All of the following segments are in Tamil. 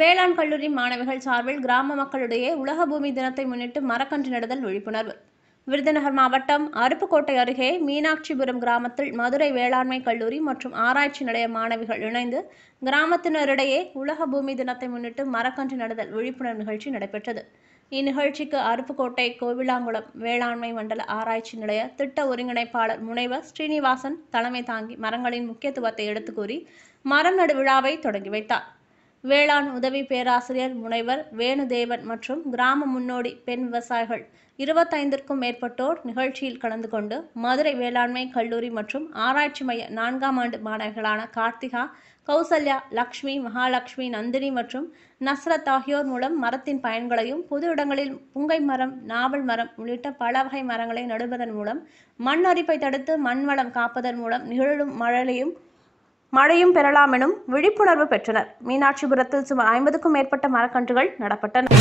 வேளாண் கல்லூரி மாணவிகள் சார்பில் கிராம மக்களிடையே உலக பூமி தினத்தை முன்னிட்டு மரக்கன்று நடுதல் விழிப்புணர்வு. விருதுநகர் மாவட்டம் அருப்புக்கோட்டை அருகே மீனாட்சிபுரம் கிராமத்தில் மதுரை வேளாண்மை கல்லூரி மற்றும் ஆராய்ச்சி நிலைய மாணவிகள் இணைந்து கிராமத்தினரிடையே உலக பூமி தினத்தை முன்னிட்டு மரக்கன்று நடுதல் விழிப்புணர்வு நிகழ்ச்சி நடைபெற்றது. இந்நிகழ்ச்சிக்கு அருப்புக்கோட்டை கோவிலாங்குளம் வேளாண்மை மண்டல ஆராய்ச்சி நிலைய திட்ட ஒருங்கிணைப்பாளர் முனைவர் ஸ்ரீனிவாசன் தலைமை தாங்கி மரங்களின் முக்கியத்துவத்தை எடுத்துக் கூறி மரம் நடு விழாவை தொடங்கி வைத்தார். வேளாண் உதவி பேராசிரியர் முனைவர் வேணுதேவன் மற்றும் கிராம முன்னோடி பெண் விவசாயிகள் 25க்கும் மேற்பட்டோர் நிகழ்ச்சியில் கலந்து கொண்டு மதுரை வேளாண்மை கல்லூரி மற்றும் ஆராய்ச்சி மைய 4ஆம் ஆண்டு மாணவிகளான கார்த்திகா, கௌசல்யா, லக்ஷ்மி, மகாலட்சுமி, நந்தினி மற்றும் நஸ்ரத் ஆகியோர் மூலம் மரத்தின் பயன்களையும் பொது இடங்களில் புங்கை மரம், நாவல் மரம் உள்ளிட்ட பல வகை மரங்களை நடுவதன் மூலம் மண் அரிப்பை தடுத்து மண் வளம் காப்பதன் மூலம் நிகழும் மழையும் பெறலாம் எனும் விழிப்புணர்வு பெற்றனர். மீனாட்சிபுரத்தில் சுமார் 50க்கும் மேற்பட்ட மரக்கன்றுகள் நடப்பட்டன.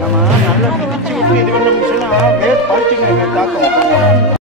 நம்ம நல்லா இது பண்ண முடிச்சுன்னா வேர் பறிச்சுங்க தாக்கம்